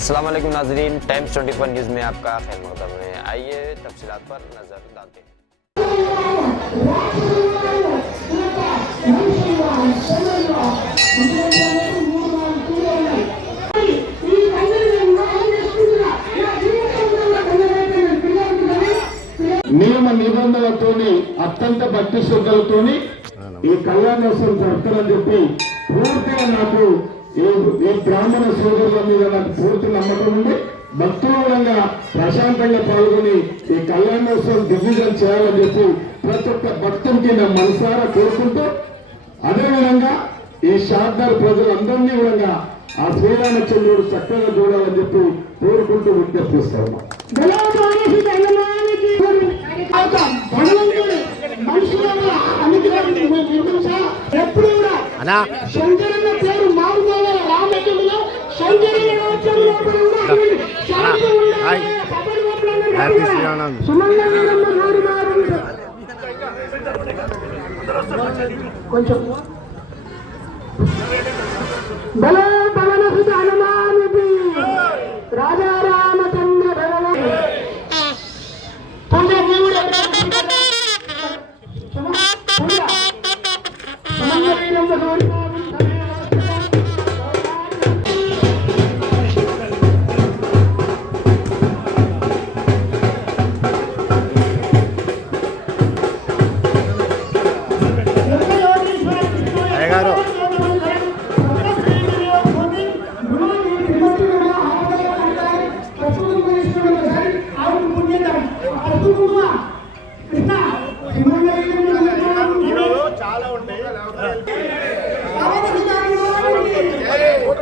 अस्सलाम वालेकुम नाज़रीन, टाइम्स 24 न्यूज़ में आपका खैर मक़दम है। आइए तफसीलात पर नज़र डालते हैं। నియమ నిబంధనలతోని అత్యంత భక్తి శ్రద్ధలతోని ఈ కళ్యాణోత్సవం జరుపుతారని చెప్పి పూర్తిగా నాకు ఈ బ్రాహ్మణ సోదరుల మీద నాకు పూర్తి నమ్మకం ఉంది. భక్తులంగా ప్రశాంతంగా పాల్గొని ఈ కళ్యాణోత్సవం దిగ్విజయం చేయాలని చెప్పి ప్రతి ఒక్క భక్తునికి నా మనసారా కోరుకుంటూ, అదేవిధంగా ఈ షాద్నగర్ ప్రజలందరినీ కూడా ఆ శ్రీరామచంద్రుడు చక్కగా చూడాలని చెప్పి కోరుకుంటూ విజ్ఞప్తిస్తాను. ఎప్పుడు కూడా శంకరన్న పేరు మారుమోగా రామచంద్రుడు కొంచెం బలో పవన సుత హనుమానుడి రాజా రామచంద్ర భగవాన్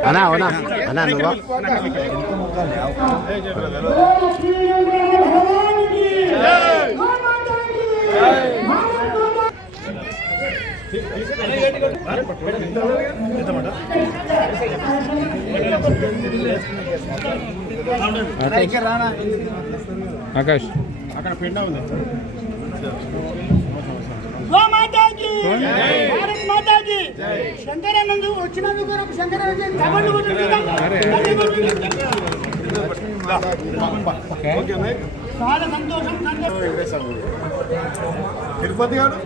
అన్నా అవునా అన్నా నువ్వు ఆకాష్ అక్కడ పెండ ఉంది. భారత్ మాతాజీ శంకరానందు వచ్చినందుకు శంకరానంద చాలా సంతోషం. తిరుపతి గారు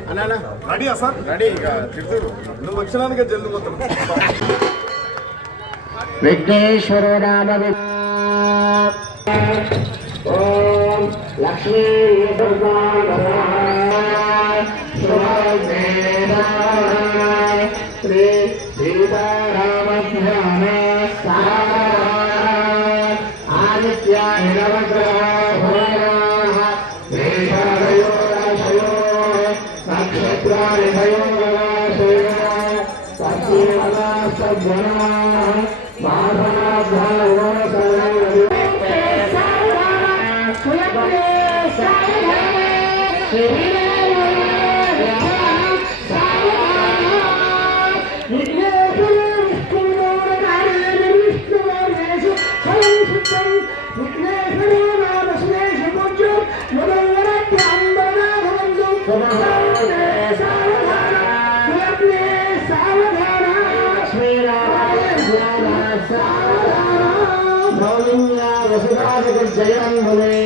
రెడీ సార్, రెడీ తిరుపతి నువ్వు వచ్చినందుకే జల్ది పోతాను. విఘ్నేశ్వర నామ ఓం లక్ష్మీ శ్రీ సీతారామధ్యాన ఆదిత్యాయ నక్షత్రాన్ని జయం మునే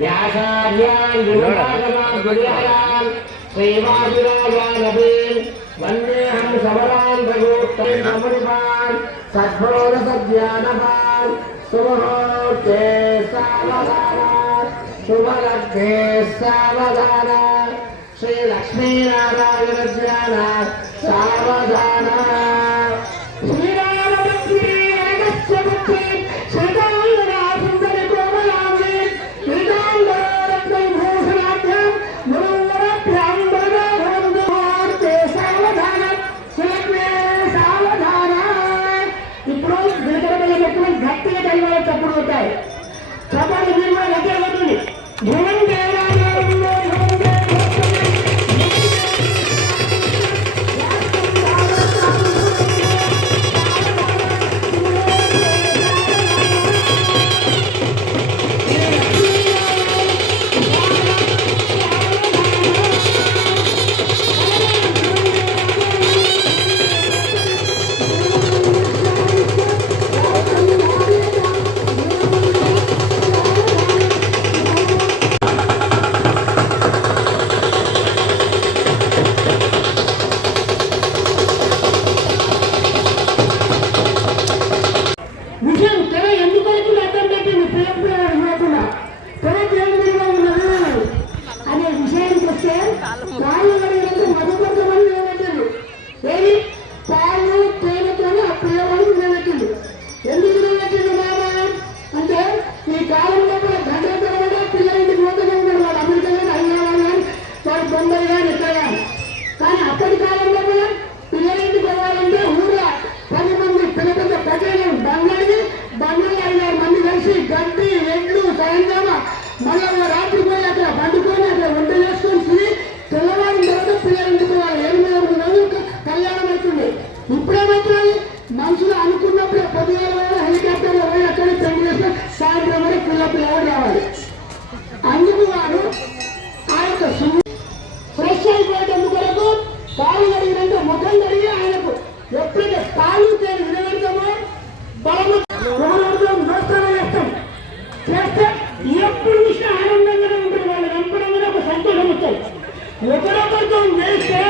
వ్యాసార్యాన్ విభాగవాన్ గుడియాన్ శ్రీవాదిరాజానబీన్ వందేహం సమరాన్ రఘుత్తమనిపాన్ సద్భోగ సద్యానపాన్ శుభహోర్తే సావధాన శుభలగ్నే సావధాన శ్రీ లక్ష్మీనారాయణ ధ్యాన సావధాన గట్టిగా తెలియాలి, తప్పుడు అవుతాయి. చపాతి మీరు దగ్గర ముఖం కడిగి ఆయనకు ఎప్పుడైతే పాలు తేలి వినబెడతామో బలము ఒకరోజు దోస్తానం చేస్తే ఎప్పుడు చూసినా ఆనందంగానే ఉంటుంది. వాళ్ళు రంపడంగానే ఒక సంతోషం వస్తుంది. ఒకరొకరితో వేస్తే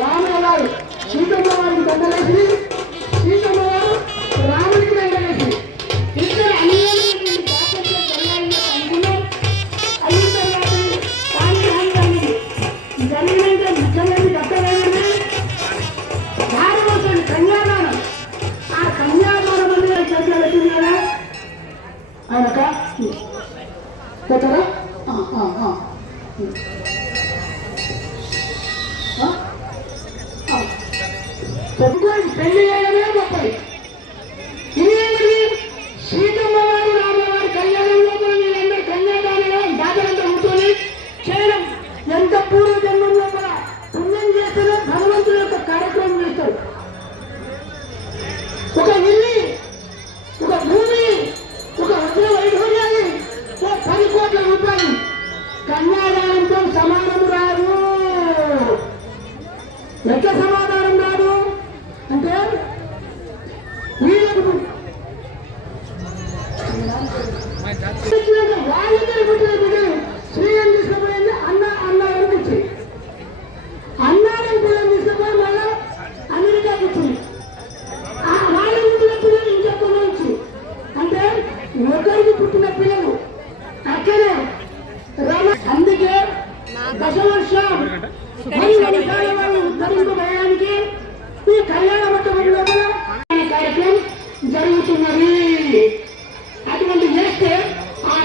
రాముల వారు సీతమ్మ వారికి దండలేసి, సీతమ్మ వారు రాముడికి దండలేసి ఇద్దరు అన్యాయమైనటువంటి దాపత్య కళ్యాణంలో అనుకున్నాం. అయిన తర్వాత కాంతి జరిగినంటే ముఖ్యమైన కట్టలేని భారతదేశం కన్యాదానం. ఆ కన్యాదానం అనేది చర్చ పెట్టిందా ఆయనక కొత్తగా పెళ్లి చేయడమే గొప్పది. ఇదేంటి సీతమ్మ వారు రాముల వారి కళ్యాణం లోపల వీళ్ళందరూ కన్యాదానం దాతలంతా కూర్చొని చేయడం ఎంత పూర్వ జన్మం లోపల పుణ్యం చేస్తేనే భగవంతుడి యొక్క కార్యక్రమం చేస్తారు. ఒక ఇల్లు, ఒక భూమి, ఒక వజ్ర వైఢూర్యాన్ని, ఒక 10 కోట్ల రూపాయలు కన్యాదానంతో సమానం రాదు. ఎట్లా సమాధానం రాదు అంటే వీళ్ళకు వాళ్ళిద్దరు పుట్టిన బిడ్డలు శ్రీయం తీసుకుపోయింది అన్నారం ఇచ్చి, అన్నారం పిల్లలు తీసుకుపోయి మళ్ళా అమెరికాకి ఇచ్చింది. వాళ్ళు పుట్టిన పిల్లలు ఇంకెక్కడ ఇచ్చి అంటే ఒకరికి పుట్టిన పిల్లలు అక్కడే అందుకే దశవర్షం ఉద్ధరింపబోయడానికి ఈ కళ్యాణ మండపంలో కార్యక్రమం జరుగుతున్నది. అటువంటి చేస్తే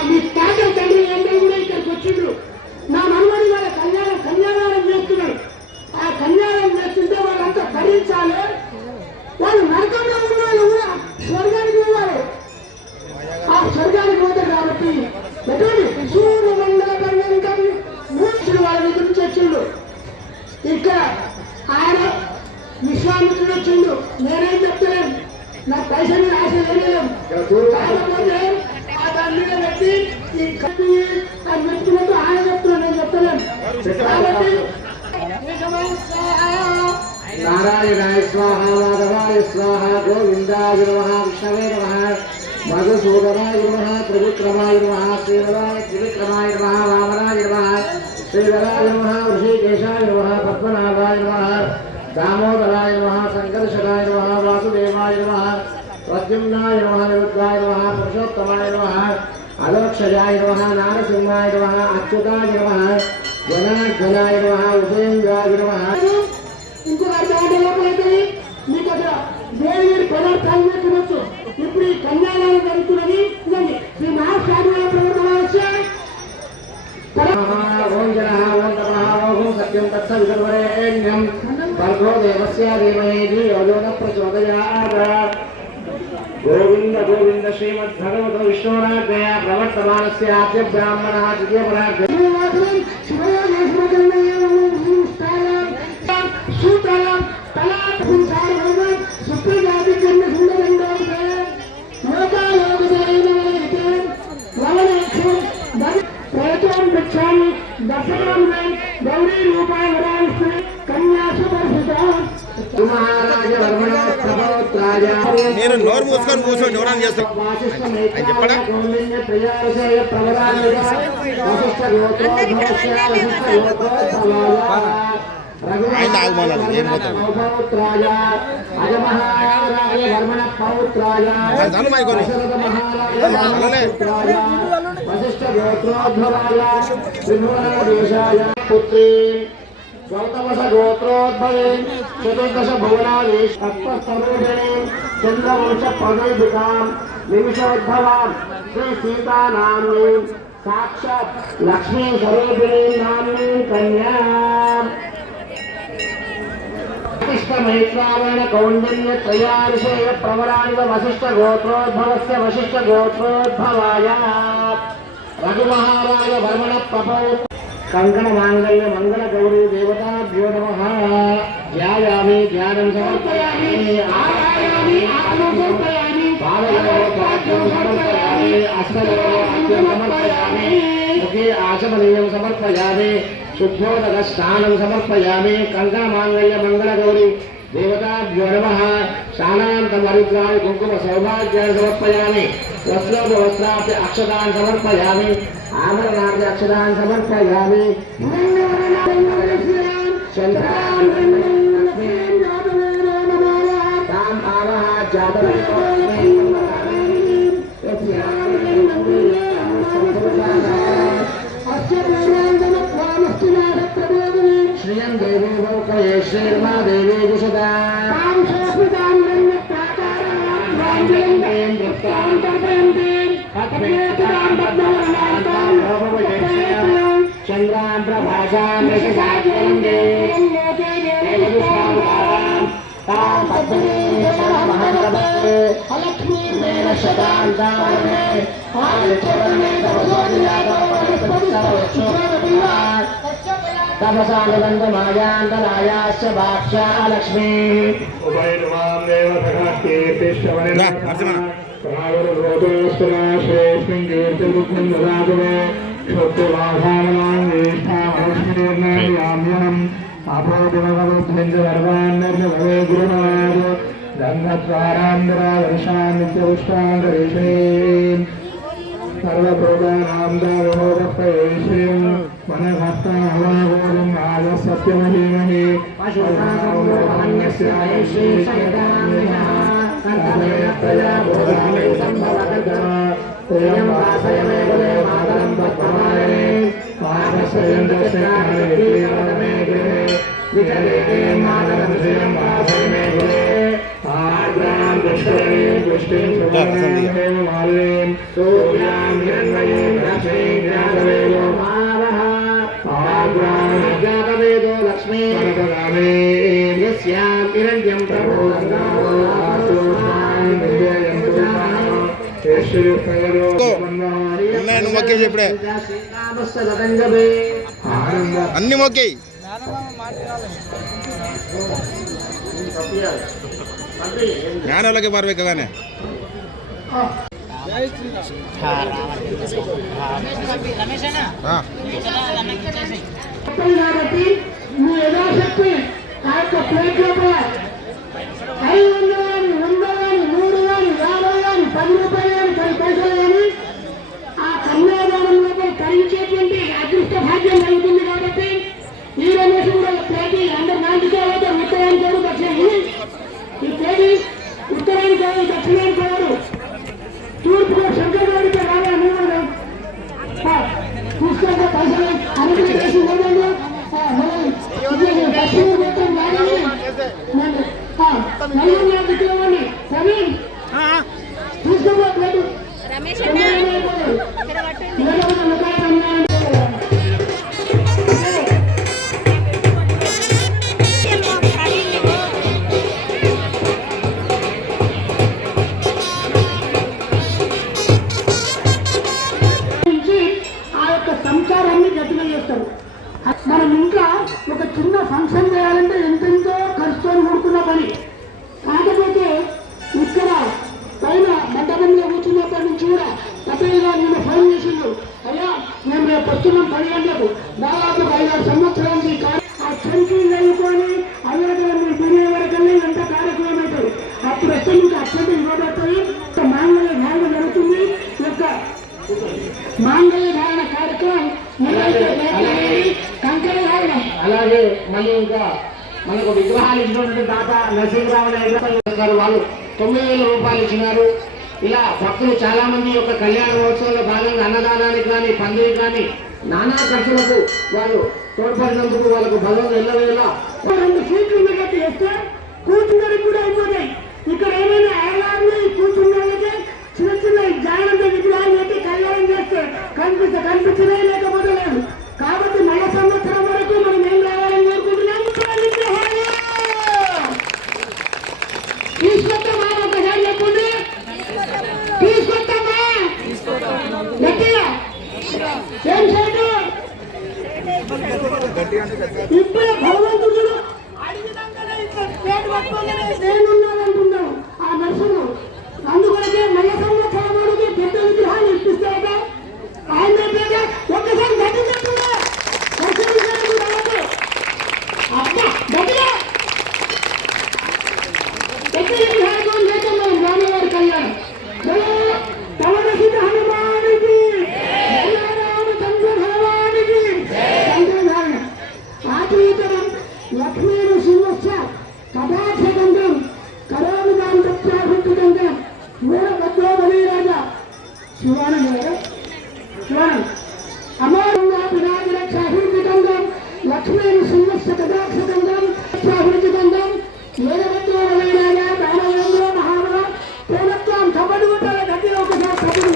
మీ తాత తండ్రి అందరూ కూడా ఇక్కడికి వచ్చిండ్రు. నా మనవడి వాళ్ళ కన్యాదానం చేస్తున్నాడు. ఆ కన్యాదానం చేస్తుంటే వాళ్ళంతా భరించాలి. వాళ్ళు నరకంలో ఉన్న వాళ్ళు కూడా స్వర్గానికి పోవాలి. ఆ స్వర్గానికి పోతారు కాబట్టి ఎటువంటి సూర్యమండల పర్యంతం మూర్చులు వాళ్ళ దగ్గర నుంచి వచ్చిండు. ఇక్కడ ఆయన విశ్వామిత్రుడు వచ్చిండు. నేనేం చెప్తలేను, నా పైసలు ఆశ లేదు. కాకపోతే ఆ దాని మీద పెట్టి ఈ కట్టి అని చెప్తున్నట్టు ఆయన చెప్తున్నాను, నేను చెప్తలేను. కాబట్టి నారాయణాయ స్వాహ, మాధవాయ స్వాహ, గోవిందాయ నమః, విష్ణవే నమః, మధుసూదనాయ నమః, త్రివిక్రమాయ నమః, శ్రీవరాయ త్రివిక్రమాయ నమః, వామనాయ నమః, శ్రీధరాయ నమః, ఋషికేశాయ నమః, పద్మనాభాయ నమః, దామోదరాయ నమః, సంకర్షణాయ నమః, వాసుదేవాయ నమః, ప్రద్యుమ్నాయ నమః, నిరుద్ధాయ నమః, పురుషోత్తమాయ నమః, అలోక్షయాయ నమః, నారసింహాయ నమః, అచ్యుతాయ నమః, జనార్దనాయ నమః, ఉపేంద్రాయ నమః. ఇంకొక 5 గంటల లోపలైతే మీకు అక్కడ వేరు పదార్థాలు తినొచ్చు. ఇప్పుడు ఈ కన్యాదానం జరుగుతున్నది. ఇదండి శ్రీ మహాస్వామి ప్రవర్తన ఓం జనః ఓం తపః ఓం సత్యం తత్సవితుర్వరేణ్యం భర్గో దేవస్య ధీమహి ధియో యో నః ప్రచోదయాత్. గోవింద గోవింద శ్రీమద్భగవతో విష్ణోరాజ్ఞయా ప్రవర్తమానస్య ఆద్య బ్రాహ్మణः ద్వితీయ పరార్థ సూత్రం తలా సుప్రజాతి కన్న సుందరంగా లోకాలోకైన లవణేక్షం ప్రయత్నం పృచ్ఛామి దర్శనం గౌరీ రూపాయ వరాన్ని కన్యాసు పరిస్థిత నేను నోరు మూసుకొని కూర్చోండి, ఎవరని చేస్తాను ఆయన చెప్పడా. ఆయన ఆగమన్నాడు, ఏం పోతాడు చాలు మైకొని గౌతమస గోత్రోద్భవే చతుర్దశ భువనాధీశ తత్వస్వరూపిణీ చంద్రవంశ ప్రవేదికాం నిమిషోద్భవాం శ్రీ సీతానామ్ని సాక్షాత్ లక్ష్మీ స్వరూపిణీ నామ్ని కన్యా మైత్రావణ కౌండిన్య త్రయారిషేయ ప్రవరాణివ వశిష్ఠ గోత్రోద్భవస్య వశిష్ఠ గోత్రోద్భవాయ రఘుమహారాజ వర్మణ ప్రభో కంకణ మాంగళ్య మంగళ గౌరీ దేవతాభ్యో నమః. ధ్యాయామి ధ్యానం సమర్పయామి ఆరాయామి ఆత్మం సమర్పయామి పాదయోః పాద్యం సమర్పయామి హస్తయోః అర్ఘ్యం సమర్పయామి ముఖే ఆచమనీయం సమర్పయామి శుద్ధోదక స్నానం సమర్పయామి. కంకణ మాంగళ్య మంగళ గౌరీ దేవతాభ్యో నమః. శానాంతమరుద్రాయ కుంకుమ సౌభాగ్యాన్ని సమర్పయామి. వస్త్రోపవస్త్రాభ్య అక్షతాన్ని సమర్పయామి. ఆభరణాభ్య అక్షతాన్ని సమర్పయామి. శ్రియం దేవీ లోకయే శ్రీర్మా దేవీ కుశదా చంద్రాం ప్రభాసాం తపసానుబంధమాయాంతరాయాశ్చ భాక్షా లక్ష్మీ సర్వప్రోగానాందోదం మనభక్తాహ్లాగోదం ఆగ సత్యమహీమహి జాతవేదో లక్ష్మీ హిరణ్యం ప్రభో నేను మొక్కే చెప్పుడే అన్ని మొక్కి జ్ఞానాలకి మారಬೇಕಾగానే కాబట్టి నువ్వు యథాశక్తి ఆ యొక్క ప్లేట్ లోపల 500 కానీ 100 కానీ 100 కానీ 50 కానీ 10 రూపాయలు కానీ 10 పైసలు కానీ ఆ కన్యాదానం లోపల కరించేటువంటి అదృష్ట భాగ్యం కలుగుతుంది. కాబట్టి ఈ రమేష్ కూడా ప్లేట్ అందరు నాటికే అవుతారు. ఉత్తరానికి ఎవరు దక్షిణ ఈ ప్లేట్ ఉత్తరానికి ఎవరు దక్షిణానికి ఎవరు తూర్పుగా శంకర్ గారికి రావాలి. నువ్వు చూసుకోక పైసలు అన్ని చేసి ఆ యొక్క సంసారాన్ని గట్టిగా చేస్తారు. మనం ఇంకా ఒక చిన్న ఫంక్షన్ చేయాలంటే ఎంతెంతో ఖర్చుతో కూడుకున్న పని. కాకపోతే ఇక్కడ పైన మండపంలో కూర్చున్నప్పటి నుంచి కూడా పట్టేగా నేను ఫోన్ చేసిండు, అయ్యా మేము రేపు వస్తున్నాం 10 గంటలకు. దాదాపు 5-6 సంవత్సరాల నుంచి ఆ చంకీ చదువుకొని అలాగే మీరు తిరిగే వరకల్లా ఎంత కార్యక్రమం అవుతుంది. అప్పుడు వస్తే ఇంకా అత్యంత ఇవ్వబడతాయి. మాంగళ్య ధారణ జరుగుతుంది. యొక్క మాంగళ్య ధారణ కార్యక్రమం అలాగే మళ్ళీ ఇంకా మనకు విగ్రహాలు ఇచ్చినటువంటి దాత నరసింహరావు గారు వాళ్ళు 9,000 రూపాయలు ఇచ్చినారు. ఇలా భక్తులు చాలా మంది యొక్క కళ్యాణ మహోత్సవంలో భాగంగా అన్నదానానికి కానీ పందిరి కానీ నానా ఖర్చులకు వాళ్ళు తోడ్పడినందుకు వాళ్ళకు బలం ఎల్లవేళ 2 సీట్లు ఉన్నట్టు చేస్తే కూర్చున్నది కూడా అయిపోతాయి. ఇక్కడ ఏమైనా ఏలాన్ని కూర్చున్న వాళ్ళకి చిన్న చిన్న జాగ్రత్త విగ్రహాలు పెట్టి కళ్యాణం చేస్తే కనిపించనే లేకపోతే లేదు. కాబట్టి మళ్ళ సంవత్సరం వరకు మనం ఏం రావాలని కోరుకుంటున్నాం. తీసుకొస్తామా ఒకసారి చెప్పండి. తీసుకొస్తామా గట్టిగా ఏం చేయడు ఇప్పుడు భగవంతుడు అడిగినాకనే ఇట్లా పేరు పట్టుకోగానే నేనున్నానంటున్నాను ఆ నర్సును. అందుకొరకే మల్ల సంవత్సరానికి పెద్ద విగ్రహాన్ని ఇప్పిస్తాక ఆయన పేద ఒక్కసారి గట్టిగా అబ్బా గట్టిగా పెద్ద విగ్రహాలు లేకుండా రామవారి కళ్యాణం లక్ష్మీను సింహస్య కథాక్షగంధం కరోనుగాంధ్రం వీరభద్రో బలిరాజా శివానం శివానం అమోరంగా వినాయకులక్షాభివృద్ధిగంధం లక్ష్మీను సింహస్య కథాక్షగంధం అభివృద్ధిగంధం వీరభద్రో బలిరాజా దానవేంద్ర మహాబల పూర్ణత్వం కబడి ఉంటారు గట్టిగా ఒకసారి కబడి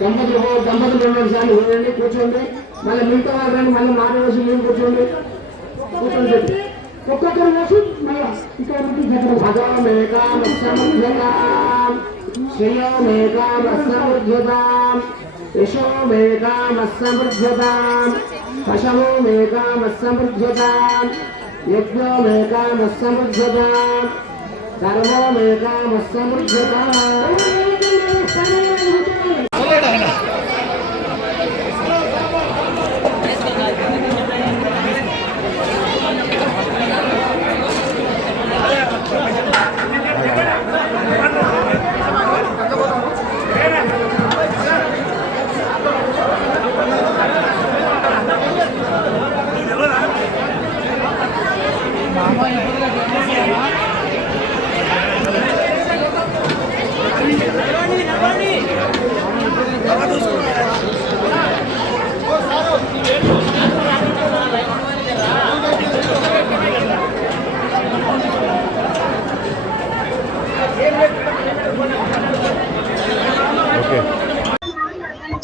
దంపతులు రెండుసార్లు చూడండి, కూర్చోండి. మళ్ళీ మిగతా వాళ్ళని మళ్ళీ మాట వేసి మీరు కూర్చోండి, కూర్చోండి. ఒక్కొక్కరు వేసి మళ్ళీ ఇక్కడ భగవమేకామస్సముద్యతాం శ్రేయోమేకామస్సముద్యతాం యశోమేకామస్సముద్యతాం పశవోమేకామస్సముద్యతాం యజ్ఞోమేకామస్సముద్యతాం సర్వోమేకామస్సముద్యతాం.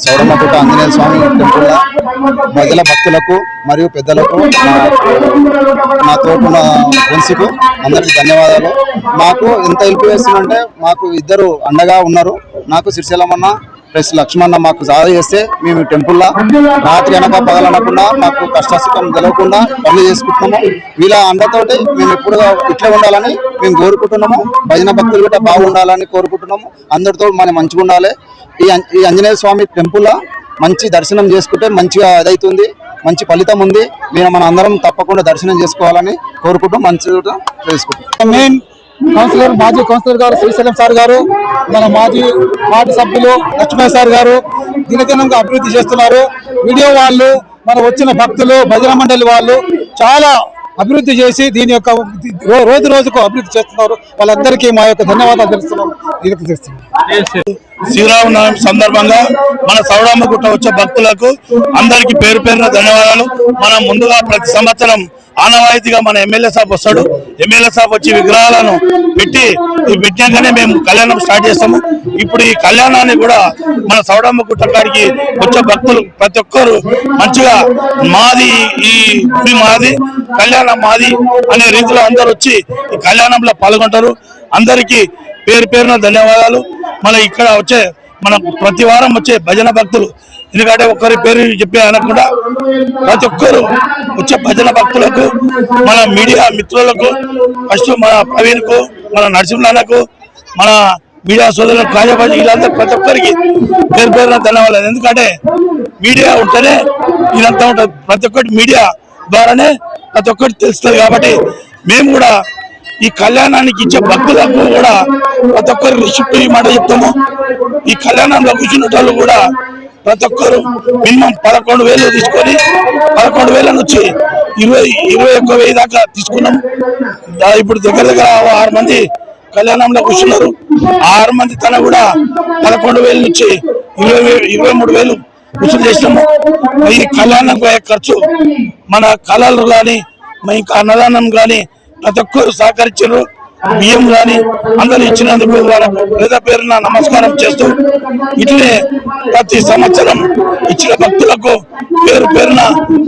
సౌరమ్మగుట్ట ఆంజనేయ స్వామి టెంపుల్ ప్రజల భక్తులకు మరియు పెద్దలకు నా తోపున ఫ్రెండ్స్కు అందరికి ధన్యవాదాలు. మాకు ఎంత హెల్ప్ చేస్తుందంటే మాకు ఇద్దరు అండగా ఉన్నారు. నాకు సిరిశైలమన్న ప్లస్ లక్ష్మణ మాకు సాధన చేస్తే మేము టెంపుల్లో రాత్రి అనక పగలనకుండా మాకు కష్టసుఖం తెలవకుండా పనులు చేసుకుంటున్నాము. వీళ్ళ అండతోటి మేము ఎప్పుడు ఇట్లా ఉండాలని మేము కోరుకుంటున్నాము. భజన భక్తులు కూడా బాగుండాలని కోరుకుంటున్నాము. అందరితో మనం మంచిగా ఉండాలి. ఈ ఆంజనేయ స్వామి టెంపుల్ మంచి దర్శనం చేసుకుంటే మంచిగా అదవుతుంది, మంచి ఫలితం ఉంది. మేము మన అందరం తప్పకుండా దర్శనం చేసుకోవాలని కోరుకుంటూ మంచిగా చేసుకుంటాం. కౌన్సిలర్ మాజీ కౌన్సిలర్ గారు శ్రీశైలం సార్ గారు, మన మాజీ వార్డు సభ్యులు లక్ష్మయ్య సార్ గారు దినదినంగా అభివృద్ధి చేస్తున్నారు. వీడియో వాళ్ళు, మన వచ్చిన భక్తులు, భజన మండలి వాళ్ళు చాలా అభివృద్ధి చేసి దీని యొక్క రోజు రోజుకు అభివృద్ధి చేస్తున్నారు. వాళ్ళందరికీ మా యొక్క ధన్యవాదాలు తెలుస్తున్నాం. శ్రీరామనవమి సందర్భంగా మన సౌడమ్మగుట్ట వచ్చే భక్తులకు అందరికీ పేరు పేరున ధన్యవాదాలు. మనం ముందుగా ప్రతి సంవత్సరం ఆనవాయితీగా మన ఎమ్మెల్యే సాబ్ వస్తాడు. ఎమ్మెల్యే సాబ్ వచ్చి విగ్రహాలను పెట్టాకనే మేము కళ్యాణం స్టార్ట్ చేస్తాము. ఇప్పుడు ఈ కళ్యాణాన్ని కూడా మన సౌడమ్మగుట్ట కాడికి వచ్చే భక్తులు ప్రతి ఒక్కరు మంచిగా మాది మాది కళ్యాణం మాది అనే రీతిలో అందరూ వచ్చి ఈ కళ్యాణంలో పాల్గొంటారు. అందరికీ పేరు పేరున ధన్యవాదాలు. మన ఇక్కడ వచ్చే మన ప్రతి వారం వచ్చే భజన భక్తులు, ఎందుకంటే ఒక్కరి పేరు చెప్పి అనకుండా ప్రతి ఒక్కరు వచ్చే భజన భక్తులకు, మన మీడియా మిత్రులకు, ఫస్ట్ మన ప్రవీణ్కు, మన నరసింహకు, మన మీడియా సోదరులకు, కాజాబాజీ వీళ్ళంతా ప్రతి ఒక్కరికి పేరు పేరున ధన్యవాదాలు. ఎందుకంటే మీడియా ఉంటేనే ఇదంతా ఉంటుంది. ప్రతి ఒక్కటి మీడియా ద్వారానే ప్రతి ఒక్కటి తెలుస్తుంది. కాబట్టి మేము కూడా ఈ కళ్యాణానికి ఇచ్చే భక్తులకు కూడా ప్రతి ఒక్కరు రిసిప్ట్ మాట చెప్తాము. ఈ కళ్యాణంలో కూర్చున్న కూడా ప్రతి ఒక్కరు మినిమం 11,000 తీసుకొని 11,000 నుంచి 21,000 దాకా తీసుకున్నాం. ఇప్పుడు దగ్గర 6 మంది కళ్యాణంలో కూర్చున్నారు. 6 మంది తన కూడా 11,000 నుంచి 23,000 వసూలు చేసినాము. ఈ కళ్యాణం ఖర్చు మన కళలు కానీ, ఇంకా అన్నదానం కానీ ప్రతి ఒక్కరు సహకరించారు. బియ్యం కానీ అందరూ ఇచ్చినందుకు వాళ్ళకు పేద పేరున నమస్కారం చేస్తూ, ఇట్లే ప్రతి సంవత్సరం ఇచ్చిన భక్తులకు పేరు పేరున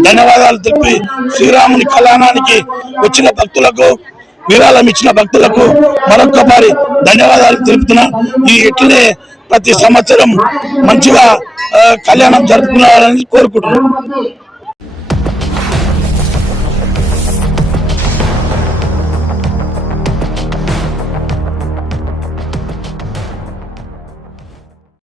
ధన్యవాదాలు తెలిపి, శ్రీరాముని కళ్యాణానికి వచ్చిన భక్తులకు, విరాళం ఇచ్చిన భక్తులకు మరొక్కసారి ధన్యవాదాలు తెలుపుతున్నా. ఈ ఇట్లనే ప్రతి సంవత్సరం మంచిగా కళ్యాణం జరుపుకున్నారని కోరుకుంటున్నాను.